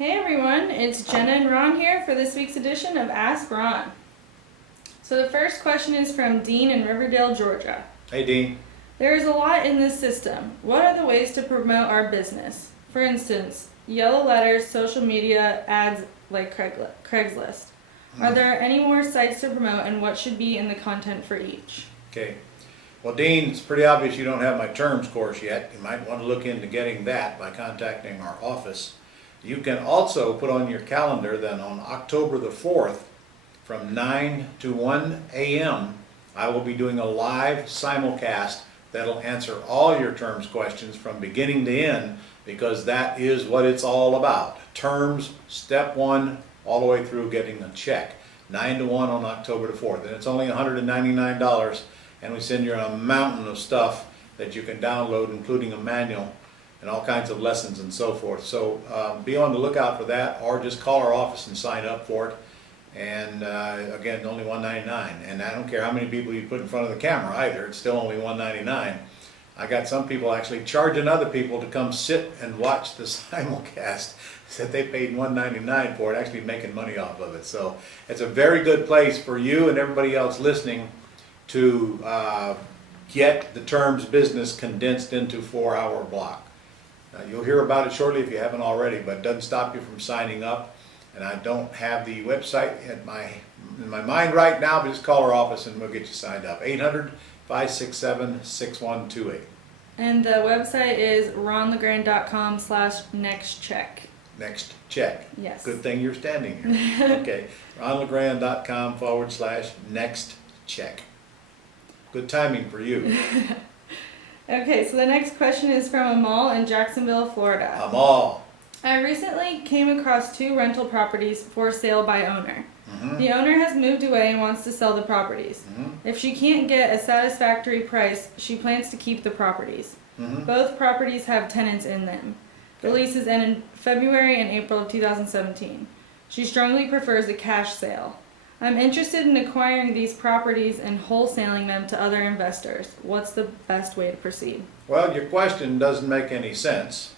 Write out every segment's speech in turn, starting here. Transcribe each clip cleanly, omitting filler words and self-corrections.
Hey everyone, it's Jenna and Ron here for this week's edition of Ask Ron. So the first question is from Dean in Riverdale, Georgia. Hey Dean. There is a lot in this system. What are the ways to promote our business? For instance, yellow letters, social media, ads like Craigslist. Are there any more sites to promote, and what should be in the content for each? Okay. Well, Dean, it's pretty obvious you don't have my terms course yet. You might want to look into getting that by contacting our office. You can also put on your calendar that on October the 4th from 9 to 1 a.m. I will be doing a live simulcast that'll answer all your terms questions from beginning to end, because that is what it's all about. Terms, step one, all the way through getting a check. 9 to 1 on October the 4th. And it's only $199, and we send you a mountain of stuff that you can download, including a manual and all kinds of lessons and so forth. So be on the lookout for that, or just call our office and sign up for it. And again, only $199. And I don't care how many people you put in front of the camera either, it's still only $199. I got some people actually charging other people to come sit and watch the simulcast. Said they paid $199 for it, actually making money off of it. So it's a very good place for you and everybody else listening to get the terms business condensed into 4-hour block. You'll hear about it shortly if you haven't already, but it doesn't stop you from signing up. And I don't have the website in my mind right now, but just call our office and we'll get you signed up. 800-567-6128. And the website is ronlegrand.com/nextcheck. Next check. Yes. Good thing you're standing here. Okay. ronlegrand.com/next-check. Good timing for you. Okay, so the next question is from Amal in Jacksonville, Florida. Amal. I recently came across 2 rental properties for sale by owner. Mm-hmm. The owner has moved away and wants to sell the properties. Mm-hmm. If she can't get a satisfactory price, she plans to keep the properties. Mm-hmm. Both properties have tenants in them. The leases end in February and April of 2017. She strongly prefers a cash sale. I'm interested in acquiring these properties and wholesaling them to other investors. What's the best way to proceed? Well, your question doesn't make any sense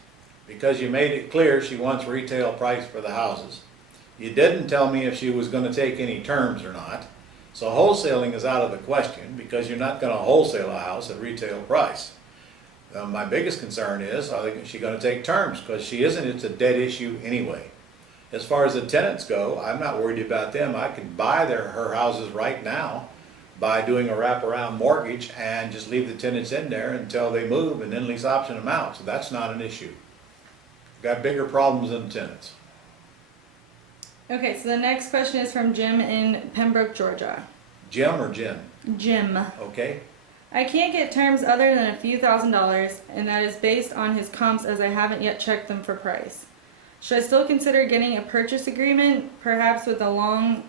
because you made it clear she wants retail price for the houses. You didn't tell me if she was going to take any terms or not. So wholesaling is out of the question because you're not going to wholesale a house at retail price. My biggest concern is, is she going to take terms? Because she isn't. It's a dead issue anyway. As far as the tenants go, I'm not worried about them. I can buy her houses right now by doing a wraparound mortgage and just leave the tenants in there until they move and then lease option them out. So that's not an issue. Got bigger problems than tenants. Okay, so the next question is from Jim in Pembroke, Georgia. Jim or Jen? Jim. Okay. I can't get terms other than a few $1,000s, and that is based on his comps as I haven't yet checked them for price. Should I still consider getting a purchase agreement, perhaps with a long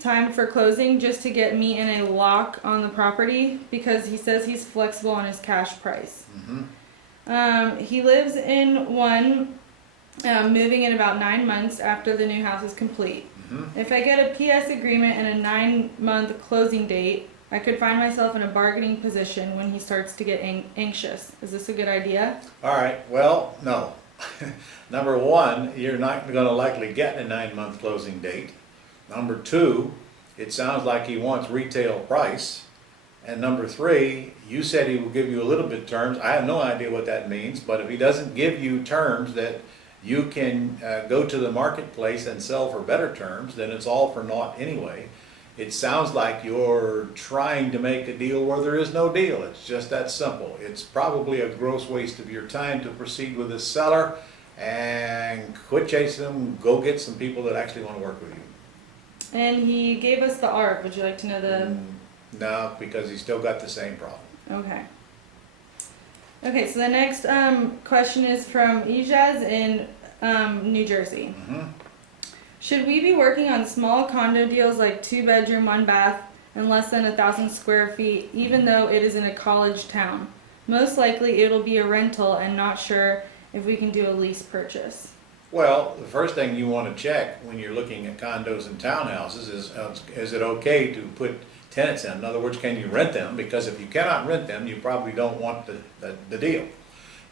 time for closing, just to get me in a lock on the property? Because he says he's flexible on his cash price. Mm-hmm. He lives in one, moving in about 9 months after the new house is complete. Mm-hmm. If I get a PS agreement and a 9-month closing date, I could find myself in a bargaining position when he starts to get anxious. Is this a good idea? All right. Well, no. Number one, you're not going to likely get a 9-month closing date. Number two, it sounds like he wants retail price. And number three, you said he will give you a little bit of terms. I have no idea what that means, but if he doesn't give you terms that you can go to the marketplace and sell for better terms, then it's all for naught anyway. It sounds like you're trying to make a deal where there is no deal. It's just that simple. It's probably a gross waste of your time to proceed with this seller, and quit chasing them. Go get some people that actually want to work with you. And he gave us the ARP. Would you like to know the... No, because he's still got the same problem. Okay. Okay, so the next question is from Ijaz in New Jersey. Mm-hmm. Should we be working on small condo deals like 2-bedroom, 1-bath, and less than 1,000 square feet, even though it is in a college town? Most likely it'll be a rental, and not sure if we can do a lease purchase. Well, the first thing you want to check when you're looking at condos and townhouses is it okay to put tenants in? In other words, can you rent them? Because if you cannot rent them, you probably don't want the deal.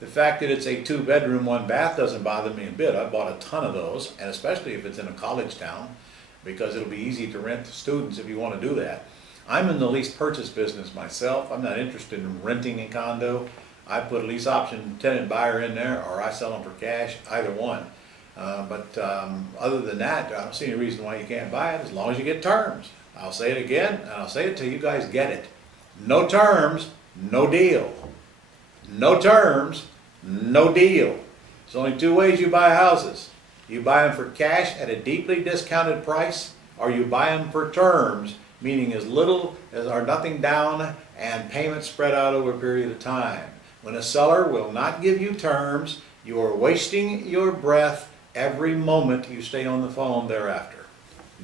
The fact that it's a 2-bedroom, 1-bath doesn't bother me a bit. I bought a ton of those, and especially if it's in a college town, because it'll be easy to rent to students if you want to do that. I'm in the lease purchase business myself. I'm not interested in renting a condo. I put a lease option tenant buyer in there, or I sell them for cash, either one. Other than that, I don't see any reason why you can't buy it as long as you get terms. I'll say it again, and I'll say it till you guys get it. No terms, no deal. No terms, no deal. There's only 2 ways you buy houses. You buy them for cash at a deeply discounted price, or you buy them for terms, meaning as little as or nothing down and payments spread out over a period of time. When a seller will not give you terms, you are wasting your breath every moment you stay on the phone thereafter.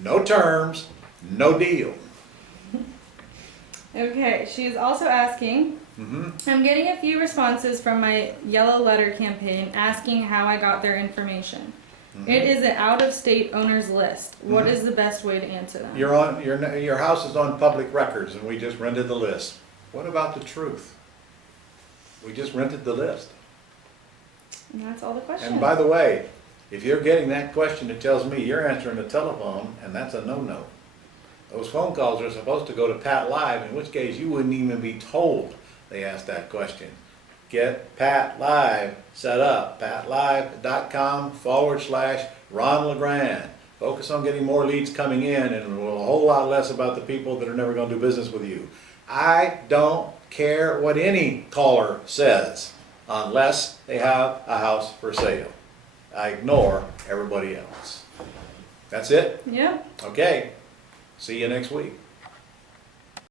No terms, no deal. Okay, she is also asking, I'm getting a few responses from my yellow letter campaign asking how I got their information. It is an out-of-state owner's list. What is the best way to answer them? Your house is on public records, and we just rented the list. What about the truth? We just rented the list. And that's all the questions. And by the way, if you're getting that question, it tells me you're answering the telephone, and that's a no-no. Those phone calls are supposed to go to Pat Live, in which case you wouldn't even be told they asked that question. Get Pat Live set up, patlive.com/Ron LeGrand. Focus on getting more leads coming in and a whole lot less about the people that are never going to do business with you. I don't care what any caller says unless they have a house for sale. I ignore everybody else. That's it? Yeah. Okay. See you next week.